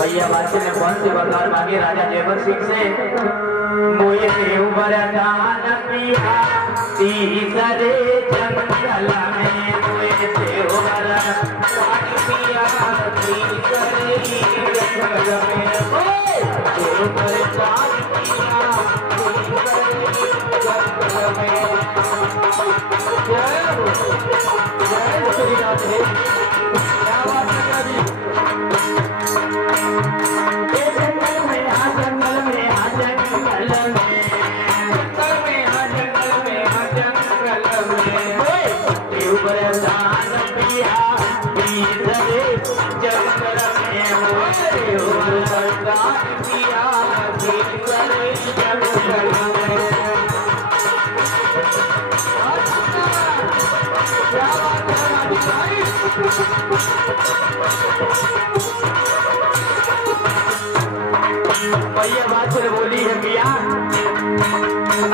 भैया बादशाह ने कौन से वरदान मांगे राजा जयवर सिंह से? मोये देव वरदान पिया तीसरे जंगल में, मोये देव वरदान पिया तीसरे जंगल में, देव वरदान पिया तीसरे जंगल में। जय श्री राधे। क्या बात है जी? भैया बात से बोली है पिया,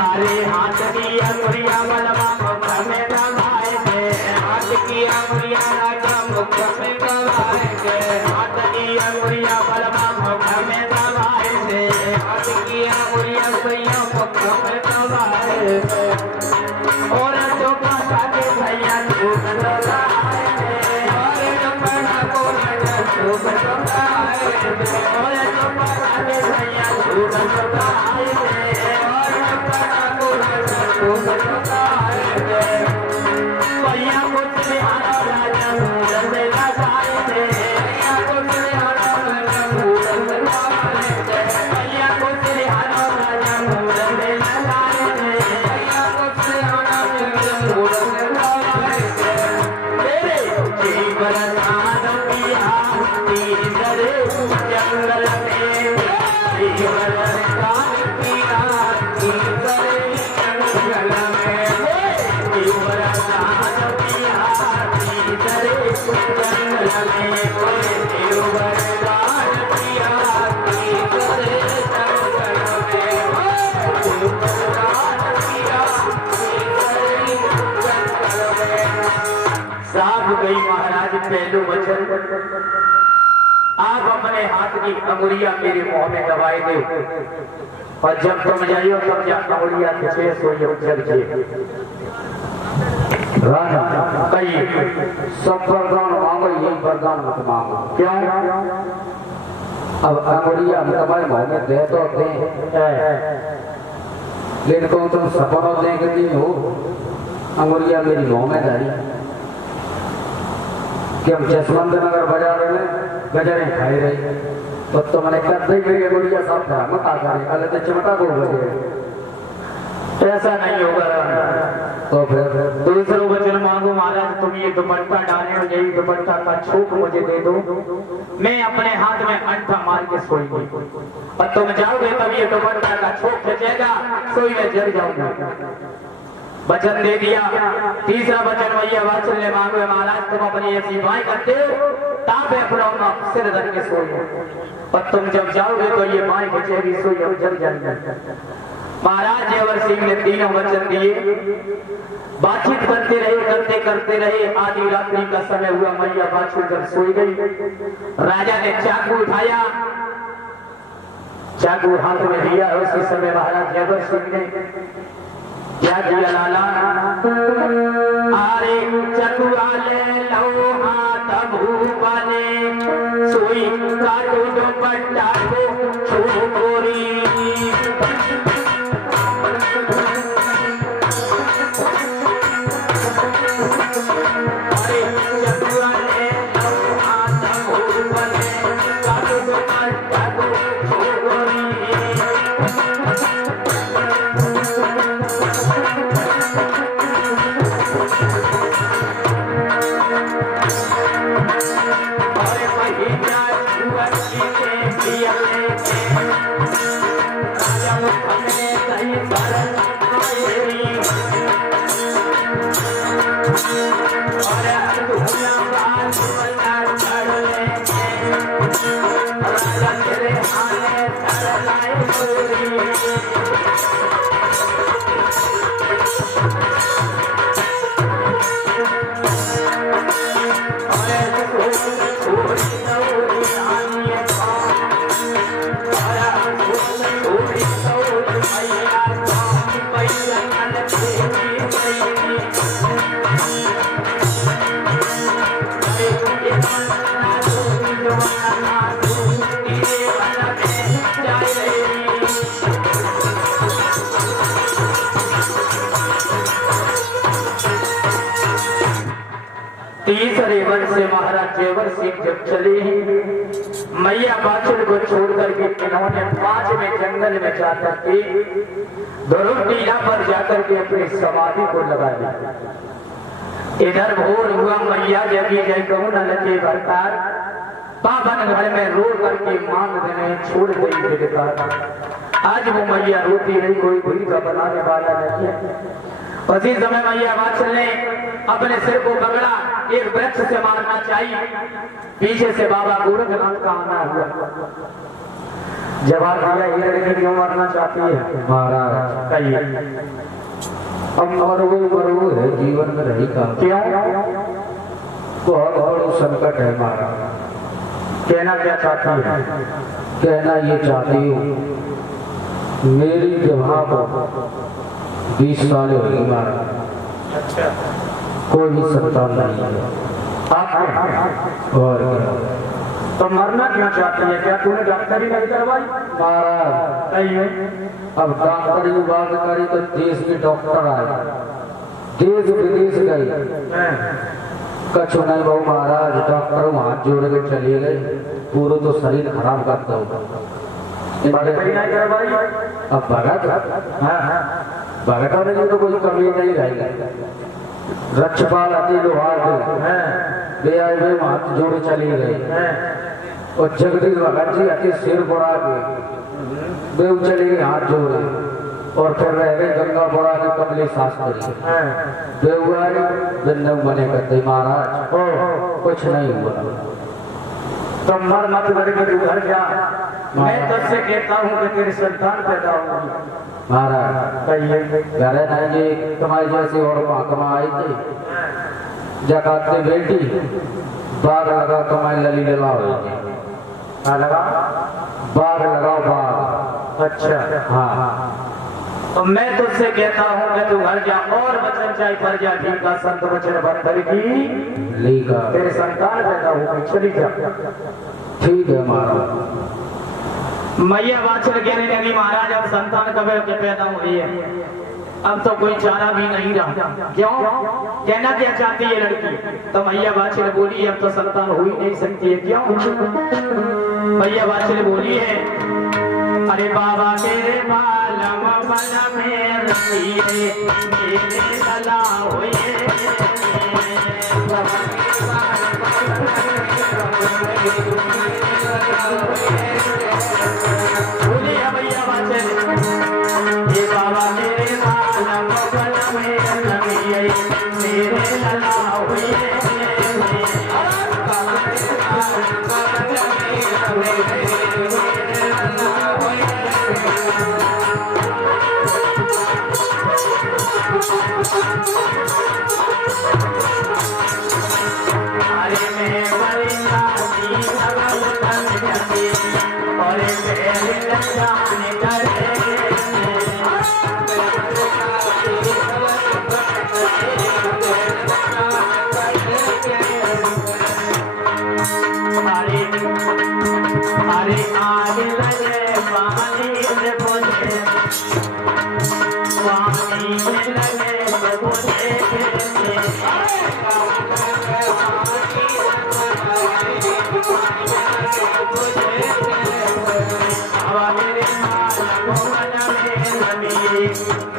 अरे हाथ की अंगुरिया बलवा मुख में दबाए थे, हाथ की अंगुरिया राजा मुख में दबाए थे, हाथ की अंगुरिया बलवा मुख में दबाए थे, हाथ की अंगुरिया सैया मुख में दबाए थे, और चौका के भैया धूप लगाए थे, और चौका को धूप लगाए थे, और चौका के भैया धूप लगाए थे, और चौका को धूप लगाए थे, भैया को चढ़ाना राजा मूरत लगाए थे, भैया को चढ़ाना राजा मूरत लगाए थे, भैया को चढ़ाना राजा मूरत लगाए थे, भैया को चढ़ाना राजा मूरत लगाए थे, तेरे जीवन दान पिया तीसरे जंगल में, जीवन दान पिया तीसरे जंगल में, जीवन दान पिया तीसरे जंगल में, जीवन दान पिया तीसरे जंगल में, जीवन दान पिया तीसरे जंगल में। साफ गई महाराज पहलू वचन, आप अपने हाथ की अंगुरिया मेरे मुंह में दबाए दे, और जब तुम जाइयो तब जा अंगुरिया खिंचे सोइयो जग जे कई सब वरदान मांगो, ये वरदान मत मांगो। क्यों? अब अंगुरिया तुम्हारे मुंह में दे तो दे, लेकिन कहूँ तुम सपनों देंगे कि हो अंगुरिया मेरी मुंह में धारी कि हम जसवंत नगर बाजार में गजरे खाए रहे, तो मैंने कदे मेरी अंगुरिया सब था मत आ जाए, अल्लाह तो चिमटा को बजे, ऐसा नहीं होगा। तो फिर दूसरों वचन मांगो महाराज, तुम ये दुपट्टा डाले और यही दुपट्टा का छोप मुझे दे दो, मैं अपने हाथ में अंठा मार के सोई गई, और तुम जाओगे तब ये दुपट्टा का छोप खींचेगा, सोई में जल जाऊंगा। वचन दे दिया। तीसरा वचन भैया वाचन ले मांगो महाराज, तुम अपनी ऐसी बाई करते हो ताबे अपना सिर धर के सोइए, और तुम जब जाओगे तो ये बाई खींचेगी, सोई अब जल जाएंगे। महाराज जयवर सिंह ने तीनों वचन दिए, बातचीत करते रहे, आधी रात्रि का समय हुआ, मैया बाछू जब सोई गई, राजा ने चाकू उठाया, चाकू हाथ में लिया, उसी समय महाराज जयवर सिंह ने क्या किया लाला, अरे चकुआ ले लो हाथ भूपने, सोई काटो दुपट्टा को छोरी, तीसरे वर्ष से महाराज जेवर सिंह जब चले मैया बाछड़ को छोड़कर के इन्होंने 5वें जंगल में जाकर के धरुम टीला पर जाकर के अपनी समाधि को लगा दिया। इधर भोर हुआ मैया जगी जय कहूं न लगे भरतार पावन घर में रो करके मांग देने छोड़ गई गिरकार। आज वो मैया रोती नहीं, कोई भूल का बनाने वाला नहीं है। उसी समय मैया बाछड़ ने अपने सिर को पकड़ा, एक वृक्ष से मारना चाहिए, पीछे से बाबा गोरखनाथ का आना हुआ। जवाब दिया ये लड़की क्यों मारना चाहती है महाराज? कहिए अब मरु है जीवन में रही का क्यों? बहुत बड़ा संकट है महाराज। कहना क्या चाहती है? कहना ये चाहती हूँ मेरी विवाह को 20 साल हो गई महाराज, अच्छा कोई भी संतान नहीं है। आपको और तो मरना क्यों चाहती है? क्या तूने डॉक्टरी नहीं करवाई? महाराज कहिए। अब डॉक्टरी बात करी तो देश के डॉक्टर आए, देश विदेश गए, कछु नहीं बहु महाराज। डॉक्टर हाथ जोड़ के चले गए, पूरा तो शरीर खराब करता होगा। अब भगत होने की तो कोई कमी नहीं रहेगी। रक्षपाल अति लोहार वे आए वे हाथ जोड़ चले गए, और जगदीश भगत जी अति सिर बढ़ा के वे चले गए हाथ जोड़े, और फिर रह गए गंगा बढ़ा के कमले शास्त्री वे हुआ बिन्नव बने करते महाराज। कुछ नहीं हुआ। तो मर मत करके तू घर जा, मैं तुझसे कहता हूँ कि तेरी संतान पैदा होगी महाराज। कहिए। घर नहीं जी तुम्हारी जैसी और महकमा आई थी जकाते बेटी बाग लगा तुम्हारी लली लला हो लगा बाग लगाओ बाग। अच्छा हाँ तो मैं तुझसे कहता हूँ कि तू घर जा और वचन चाहे पर जा ठीक का संत वचन बंधर की लीगा तेरे संतान पैदा होगी। चली जा। ठीक है महाराज। मैया बाछड़ कहने लगी महाराज अब संतान कब पैदा हुई है, अब तो कोई चारा भी नहीं रहा। क्यों? कहना क्या चाहती है लड़की? तो मैया बाछड़ बोली अब तो संतान हो ही नहीं सकती है। क्यों? मैया बाछड़ बोली है अरे बाबा तेरे बालम बल में रहिए मेरे लला होइए। बोलिए मैया बाछड़ ये बाबा तेरे बालम बल में रहिए मेरे लला होइए। अरे मैं बरिंदा दी लगल तन जती और पहले जाने करे अरे आग लगे पानी से बोले पानी में लगे बोले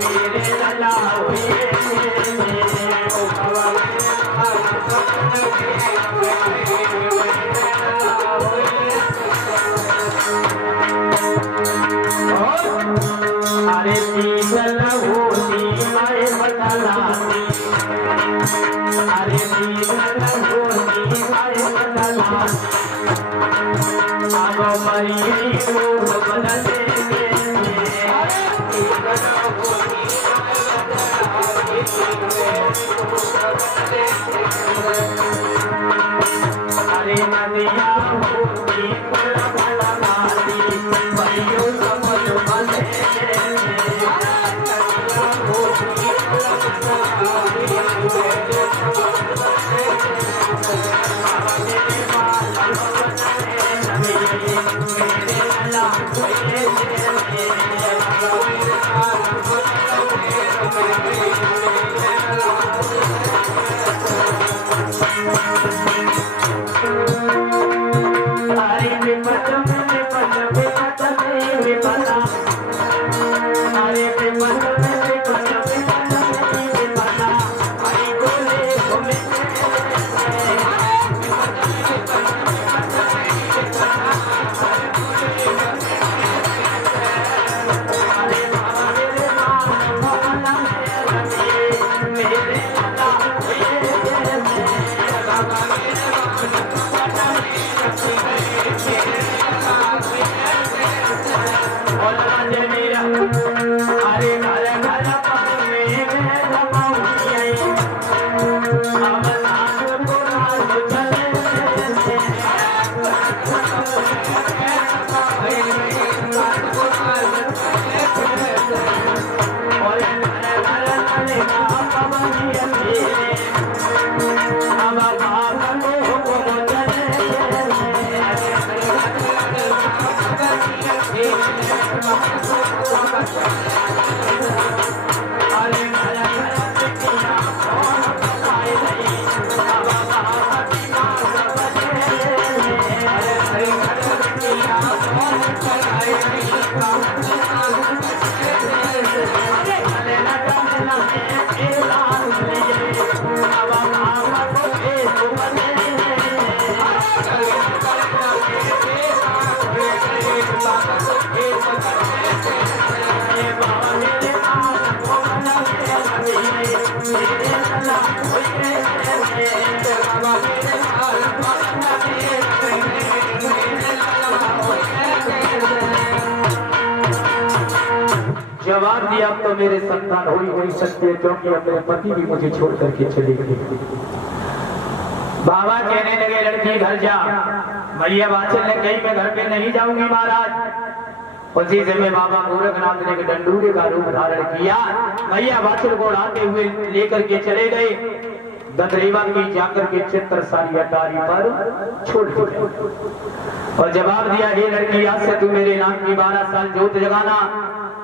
मेरे लला हुए अरे पीगल होती मैं बदलाती अरे पीगल होती मैं बदलाती अब मरी रूप बदले अरे नदिया होती बदलाती भयो समझ बने जवाब दिया अब तो मेरे संतान हो ही नहीं सकते क्योंकि अब मेरे पति भी मुझे छोड़ करके चले गए। बाबा कहने लगे लड़की घर जा। मैया वाचल ने कही मैं घर पे नहीं जाऊंगी महाराज। उसी समय बाबा गोरखनाथ ने डंडूरे का रूप धारण किया। मैया वाचल को उड़ाते हुए लेकर के चले गए। दंतरेवा की जाकर के चित्रसारी अटारी पर छोड़ दिया और जवाब दिया हे लड़की आज से तू मेरे नाम की 12 साल जोत जगाना,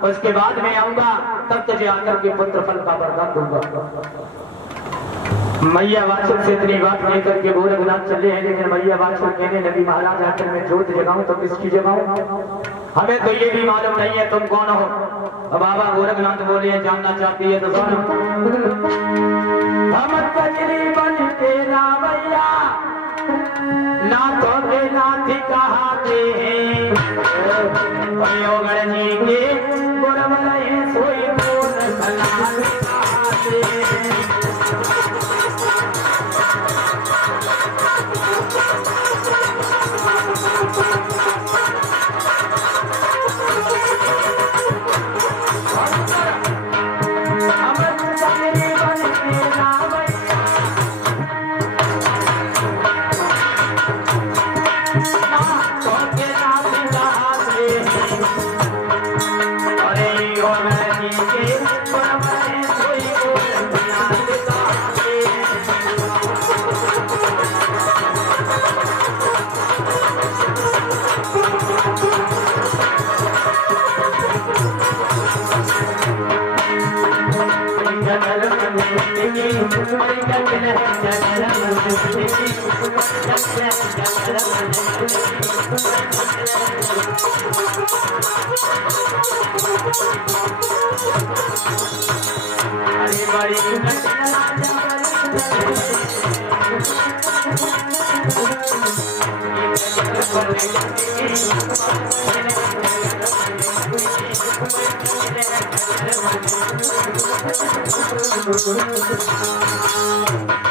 उसके बाद मैं आऊंगा तब तुझे आकर के पुत्र फल का वरदान दूंगा। मैया वाचल से इतनी बात लेकर के गोरखनाथ चले हैं, लेकिन मैया वाचल कहने लगी महाराज आकर मैं जोत जगाऊं तो किसकी जगाऊं, हमें तो ये भी मालूम नहीं है तुम कौन हो। अब बाबा गोरखनाथ बोले जानना चाहती है तो सुनो। हम कजरी बन तेरा मैया नाथों के नाथ कहाते हैं, गणजी के गुरबले सोई बोल सलाम कहाते हैं।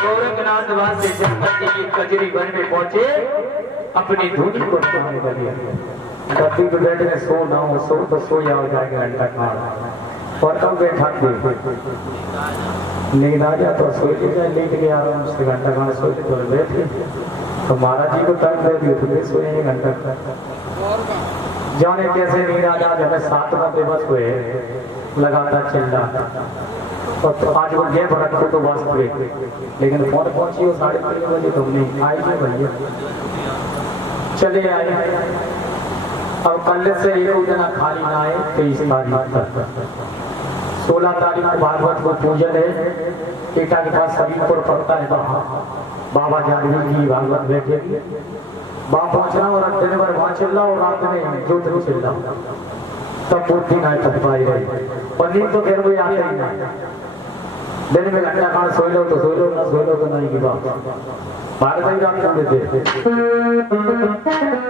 गोरखनाथ वासी जनपति की कजरी वन में पहुंचे, अपनी धुनी को सुनाने लगे। कभी तो बैठे में सो ना हो, सो तो सो या हो जाएगा घंटा खाना और तब बैठा नींद आ गया तो सोच जाए, लेट के आराम से घंटा खाना सोचे तो बैठे तो महाराज जी को टाइम दे दिए तो सोए घंटा जाने कैसे नींद आ जाए। हमें 7 बजे बस हुए लगातार चल रहा और तो आज वो गैप रखो तो बस हुए, लेकिन फोन पहुंची वो 3:30 बजे तो नहीं आई थी भैया चले आए। अब कल से एक दिन खाली ना आए 23 तारीख तक, 16 तारीख को भागवत को पूजन है टीटा के पास सभी को पड़ता है। बाबा जानवी की भागवत बैठेगी, वहां पहुंचना और दिन भर वहां चल रहा और रात में जो दिन चल रहा तब बुद्धि नहीं थक पाई रही और नींद तो फिर कोई आते ही नहीं दिन में घंटा खान सो लो तो सो लो ना सो लो तो नहीं की बात भारत ही रात कर देते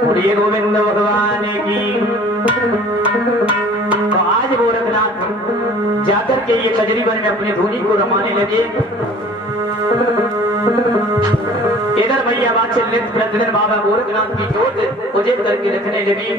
बोलिए गोविंद भगवान की। तो आज गोरखनाथ जाकर के ये कजरी वन में अपनी धुनी को रमाने लगे। इधर मैया बात प्रतिदिन बाबा गोरखनाथ की जोत उजेड़ करके रखने लगी।